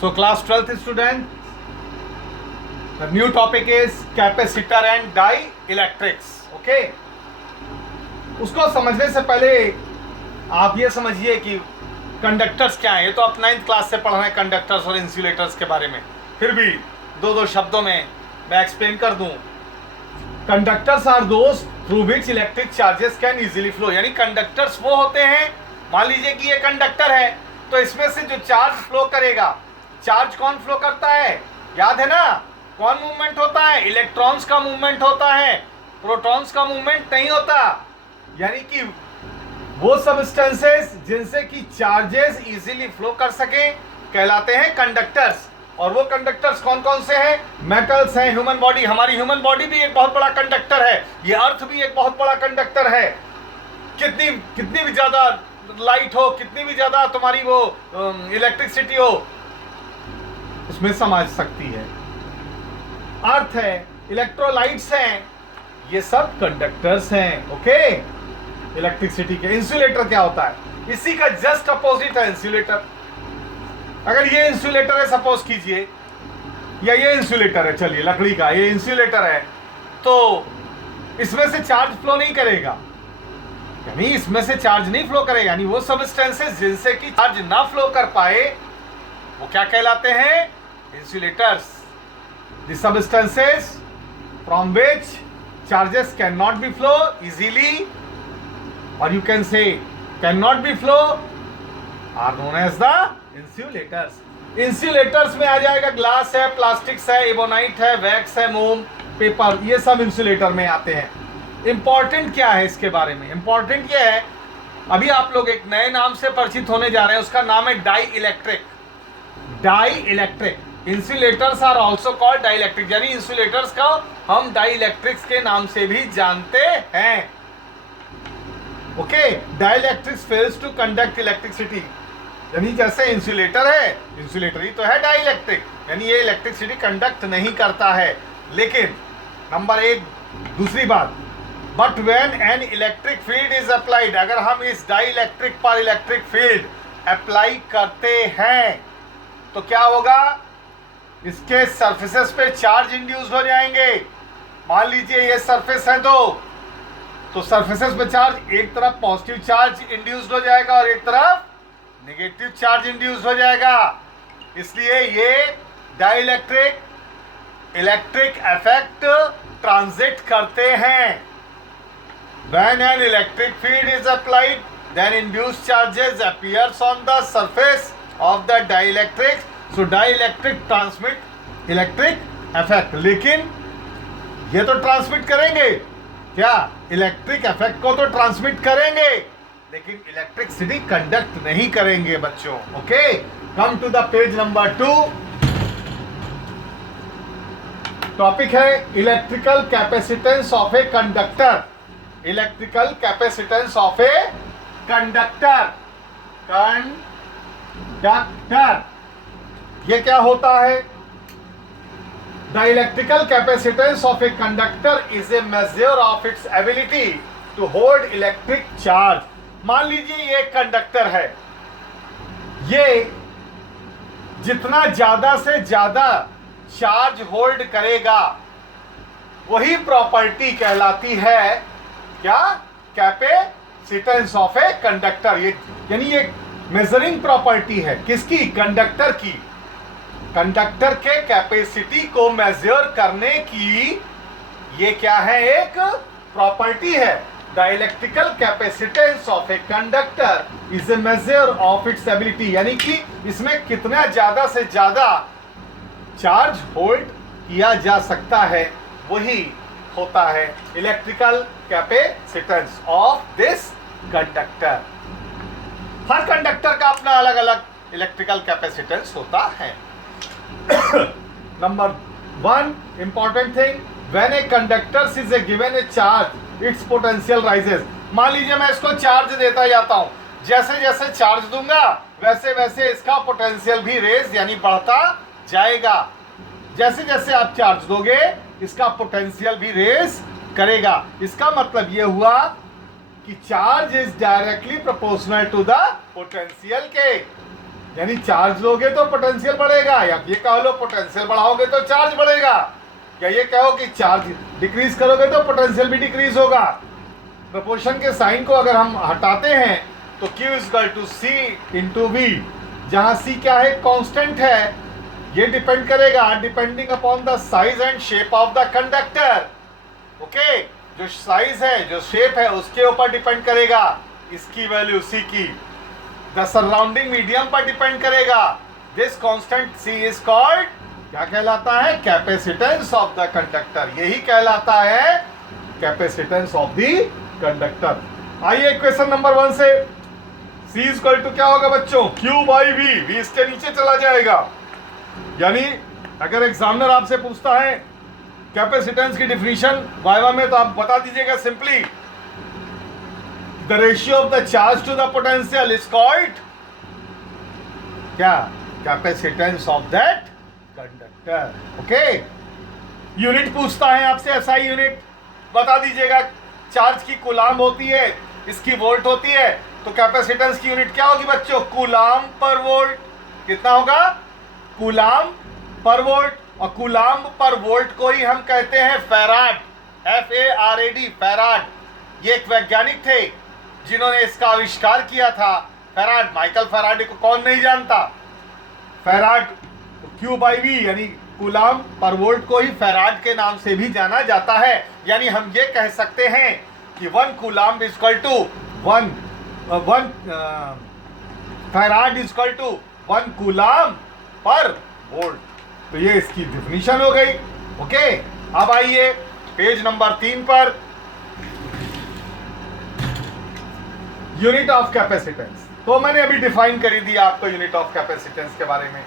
So class 12th student, the new topic is capacitor and dielectrics. Okay? उसको समझने से पहले आप ये समझिए कि कंडक्टर्स क्या हैं. ये तो आप 9th क्लास से पढ़ रहे हैं कंडक्टर्स और इंसुलेटर्स के बारे में. फिर भी दो शब्दों में मैं एक्सप्लेन कर दूं. Conductors are those through which electric charges can easily flow. यानी कंडक्टर्स वो होते हैं, मान लीजिए कि ये कंडक्टर है, तो इसमें से जो चार्ज फ्लो करेगा, चार्ज कौन फ्लो करता है, याद है ना, कौन मूवमेंट होता है, इलेक्ट्रॉन्स का मूवमेंट होता है, प्रोटॉन्स का मूवमेंट नहीं होता. यानी कि वो सबस्टेंसेस जिनसे कि चार्जेस इजीली फ्लो कर सके कहलाते हैं कंडक्टर्स. और वो कंडक्टर्स कौन कौन से हैं, मेटल्स हैं, ह्यूमन बॉडी, हमारी ह्यूमन बॉडी भी एक बहुत बड़ा कंडक्टर है, ये अर्थ भी एक बहुत बड़ा कंडक्टर है. कितनी भी ज्यादा लाइट हो, कितनी भी ज्यादा तुम्हारी वो इलेक्ट्रिसिटी हो, उसमें समझ सकती है. अर्थ है, इलेक्ट्रोलाइट्स हैं, ये सब कंडक्टर्स हैं. ओके, इलेक्ट्रिसिटी के. इंसुलेटर क्या होता है, इसी का जस्ट अपोजिट है इंसुलेटर. अगर ये इंसुलेटर है सपोज कीजिए, या ये इंसुलेटर है, चलिए लकड़ी का ये इंसुलेटर है, तो इसमें से चार्ज फ्लो नहीं करेगा, यानी इसमें से चार्ज नहीं फ्लो करेगा. यानी वो सबस्टेंसेस जिनसे कि चार्ज ना फ्लो कर पाए वो क्या कहलाते हैं, insulators. The substances from which charges can not be flow easily, और you can say can not be flow, are known as the insulators. Insulators में आ जाएगा ग्लास है, प्लास्टिक्स है, एबोनाइट है, वैक्स है, मोम, पेपर, ये सब इंसुलेटर में आते हैं. इंपॉर्टेंट क्या है इसके बारे में, इंपॉर्टेंट ये है, अभी आप लोग एक नए नाम से परिचित होने जा रहे हैं, उसका नाम है dielectric. Dielectric. Insulators are also called dielectric. यानी इंसुलेटर्स का हम डाई इलेक्ट्रिक्स के नाम से भी जानते हैं. Okay, dielectrics fails to conduct electricity. यानी जैसे इंसुलेटर है, इंसुलेटर ही तो है डाई इलेक्ट्रिक, यानी ये इलेक्ट्रिसिटी कंडक्ट नहीं करता है. लेकिन नंबर एक, दूसरी बात, but when an electric field is applied, अगर हम इस डाई इलेक्ट्रिक पर इलेक्ट्रिक फील्ड अप्लाई करते हैं तो क्या होगा, इसके सरफेसेस पे चार्ज इंड्यूस हो जाएंगे. मान लीजिए ये सरफेस है तो सरफेसेस पे चार्ज, एक तरफ पॉजिटिव चार्ज इंड्यूस्ड हो जाएगा और एक तरफ नेगेटिव चार्ज इंड्यूस हो जाएगा. इसलिए ये डाइलेक्ट्रिक इलेक्ट्रिक इफेक्ट ट्रांजिट करते हैं. When an electric field is applied, then induced charges appears on the surface of the dielectric. So dielectric transmit electric effect. लेकिन ये तो ट्रांसमिट करेंगे क्या, इलेक्ट्रिक इफेक्ट को तो ट्रांसमिट करेंगे, लेकिन इलेक्ट्रिसिटी कंडक्ट नहीं करेंगे बच्चों. Okay, come to the page number 2. Topic है electrical capacitance of a conductor. Electrical capacitance of a conductor. Conductor ये क्या होता है, the electrical capacitance of a conductor is a measure of its ability to hold electric charge. मान लीजिए ये एक conductor है, ये जितना ज्यादा से ज्यादा चार्ज होल्ड करेगा वही प्रॉपर्टी कहलाती है क्या, कैपेसिटेंस ऑफ ए कंडक्टर. ये यानी ये मेजरिंग प्रॉपर्टी है किसकी, कंडक्टर की. कंडक्टर के कैपेसिटी को मेजर करने की ये क्या है, एक प्रॉपर्टी है. The electrical capacitance of a conductor is a measure of its ability. यानी कि इसमें कितना ज्यादा से ज्यादा चार्ज होल्ड किया जा सकता है, वही होता है electrical capacitance of this conductor. Her conductor का अपना अलग अलग इलेक्ट्रिकल कैपेसिटेंस होता है. Number 1 important thing, when A conductor is A given A charge it's potential rises. मान लीजिए मैं इसको चार्ज देता जाता हूं, जैसे जैसे चार्ज दूंगा वैसे वैसे इसका पोटेंशियल भी रेज यानी बढ़ता जाएगा. जैसे जैसे आप चार्ज दोगे इसका पोटेंशियल भी रेज करेगा. इसका मतलब यह हुआ कि charge is directly proportional to the potential के. यानी चार्ज लोगे तो पोटेंशियल बढ़ेगा, या ये कह लो पोटेंशियल बढ़ाओगे तो चार्ज बढ़ेगा, या ये कहो कि चार्ज डिक्रीज करोगे तो पोटेंशियल भी डिक्रीज होगा। प्रोपोर्शन के साइन को अगर हम हटाते हैं तो Q equal to C into V, जहां C क्या है, कांस्टेंट है। ये डिपेंड करेगा depending upon the size and shape of the conductor. Okay, जो साइज है, जो शेप है, उसके ऊपर डिपेंड करेगा इसकी वैल्यू C की। द सराउंडिंग मीडियम पर डिपेंड करेगा। This constant C is called, क्या कहलाता है, कैपेसिटेंस ऑफ द कंडक्टर। यही कहलाता है कैपेसिटेंस ऑफ द कंडक्टर। आइए क्वेश्चन नंबर 1 से। C इक्वल टू क्या होगा बच्चों, Q बाई V। V इसके नीचे चला जाएगा। यानी अगर एग्जामिनर आपसे पूछता है कैपेसिटेंस की डिफिनीशन वाइवा में, तो आप बता दीजिएगा simply the ratio of the charge to the potential is called क्या, capacitance of that conductor. Okay, unit पूछता है आपसे, एसआई यूनिट बता दीजिएगा। चार्ज की कूलाम होती है, इसकी वोल्ट होती है, तो कैपेसिटेंस की यूनिट क्या होगी बच्चों, कूलाम पर वोल्ट। कितना होगा, कूलाम पर वोल्ट। और कूलाम पर वोल्ट को ही हम कहते हैं फैराड, FARAD, फैराड। ये एक वैज्ञानिक थे जिन्होंने इसका आविष्कार किया था, फैराड। माइकल फैराडे को कौन नहीं जानता। फैराड, Q बाई V यानी कूलाम पर वोल्ट को ही फैराड के नाम से भी जाना जाता है। यानी हम ये कह सकते हैं कि 1 coulomb equal to 1 farad equal to 1 coulomb पर वोल्ट। तो ये इसकी डिफिनीशन हो गई। ओके, अब आइए पेज नंबर 3 पर, यूनिट ऑफ कैपेसिटेंस। तो मैंने अभी डिफाइन कर दिया आपको यूनिट ऑफ कैपेसिटेंस के बारे में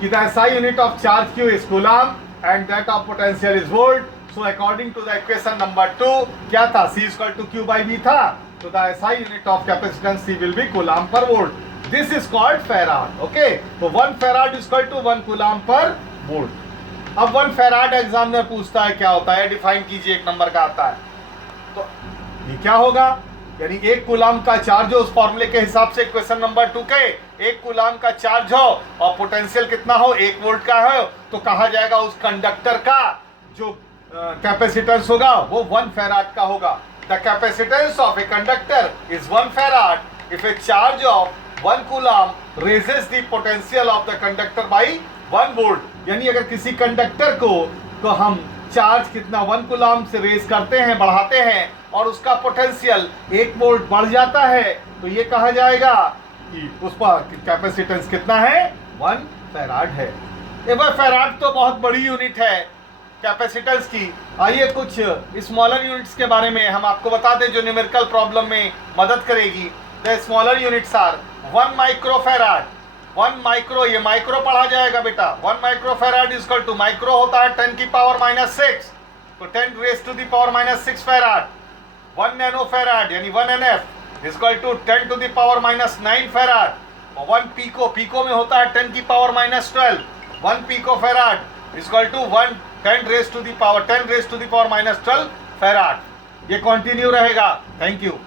कि the SI unit of charge Q is coulomb and that of potential is volt. So according to the equation number 2 क्या था, C equal to Q by V था, तो the SI unit of capacitance C will be coulomb पर volt. This is called farad. Okay, तो 1 farad equal to 1 coulomb पर volt. अब 1 farad examiner पूछता है क्या होता है, डिफाइन कीजिए, 1 नंबर का आता है। तो ये क्या होगा, यानी 1 कूलाम का चार्ज हो, उस फॉर्मूले के हिसाब से क्वेश्चन नंबर 2 के 1 कूलाम का चार्ज हो और पोटेंशियल कितना हो, 1 वोल्ट का हो, तो कहा जाएगा उस कंडक्टर का जो कैपेसिटेंस होगा वो 1 फैराड का होगा। The capacitance of a conductor is 1 farad if A charge of 1 coulomb raises the potential of the conductor by 1 volt. यानी अगर किसी कंडक्टर को हम चार्ज कितना 1 कूलाम से रेज करते हैं, बढ़ाते हैं, और उसका पोटेंशियल 1 वोल्ट बढ़ जाता है, तो ये कहा जाएगा कि उस पर कैपेसिटेंस कितना है, 1 फैराड है। एक फैराड तो बहुत बड़ी यूनिट है कैपेसिटेंस की। आइए कुछ स्मॉलर यूनिट्स के बारे में हम आपको बता दें जो न्यूमेरिकल प्रॉब्लम में मदद करेगी। The smaller units are 1 micro farad. 1 micro, ये माइक्रो पढ़ा जाएगा बेटा। 1 micro farad equal to, micro होता है 10 की पावर -6, तो 10 raise to the power -6 farad. 1 nano farad यानी 1 NF equal to 10 to the power -9 farad. और 1 पीको, पीको में होता है 10 की power -12। 1 pico farad equal to 10 raise to the power -12 farad. ये कंटिन्यू रहेगा। Thank you.